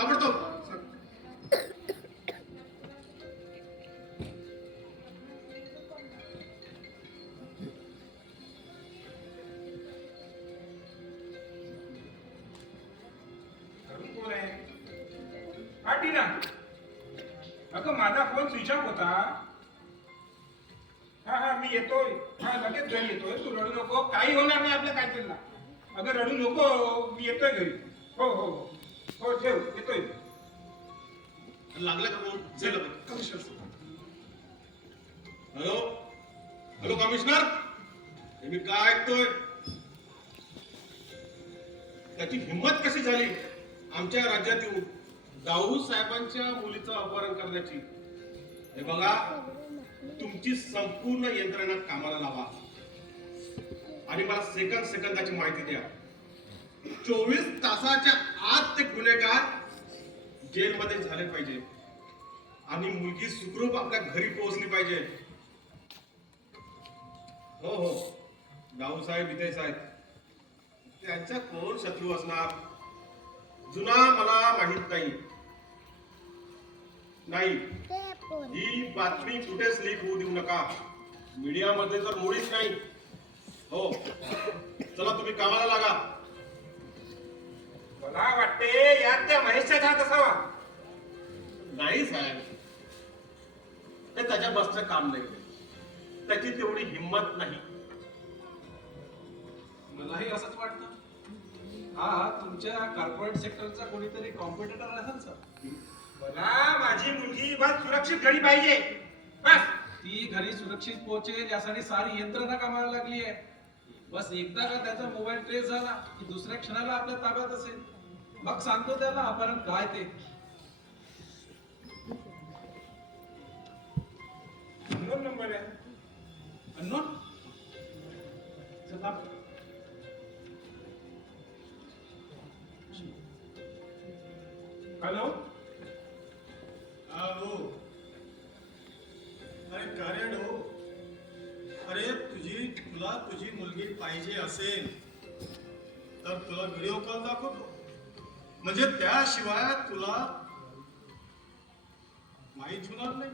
ताबडतोब. कोण आहे? हा टीना. अगं माझा फोन स्विच ऑफ होता. हा हा मी येतोय. हा लगेच घरी येतोय. तू रडू नको. काही होणार नाही आपल्या काहीतरीला. अगं रडू नको. मी येतोय घरी. हो हो हो. हो ठेव येतोय. लागला का फोन? चल कमिशनर. हॅलो हॅलो कमिशनर, मी काय ऐकतोय? त्याची हिंमत कशी झाली आमच्या राज्यात येऊन दाऊद साहेबांच्या मुलीचं अपहरण करण्याची? हे बघा, तुमची संपूर्ण यंत्रणा कामाला लावा आणि मला सेकंदाची माहिती द्या. 24 तासाच्या आत ते गुन्हेगार जेलमध्ये झाले पाहिजे आणि मुलगी सुखरूप आपल्या घरी पोहोचली पाहिजे. हो हो, दाऊद साहेब इथेच आहेत. त्यांचा कोण शत्रू असणार? जुना मला माहित नाही. ही बातमी कुठेच लीक होऊ देऊ नका. मीडियामध्ये तर मुळीच नाही. हो, चला तुम्ही कामाला लागा. मला वाटते यात त्या महेशच्या हात असावा. नाही साहेब, हे त्याच्या बसचं काम नाही. त्याची तेवढी हिंमत नाही. मलाही असंच वाटतं. हा तुमच्या कॉर्पोरेट सेक्टरचा कोणीतरी कॉम्पिटिटर असेल सर. मला माझी मुलगी बस सुरक्षित घरी पाहिजे. बस ती घरी सुरक्षित पोहोचेल यासाठी सारी यंत्रणा कामाला लागली आहे. बस एकदा का त्याचा मोबाईल ट्रेस झाला की दुसऱ्या क्षणाला आपल्या ताब्यात असेल. मग सांगतो त्याला अपहरण काय ते. अननोन नंबर आहे. अननोन. चला हॅलो. हो. अरे कार्याड हो. अरे तुला तुझी मुलगी पाहिजे असेल तर तुला व्हिडिओ कॉल दाखवतो. म्हणजे त्याशिवाय तुला माहीत होणार नाही.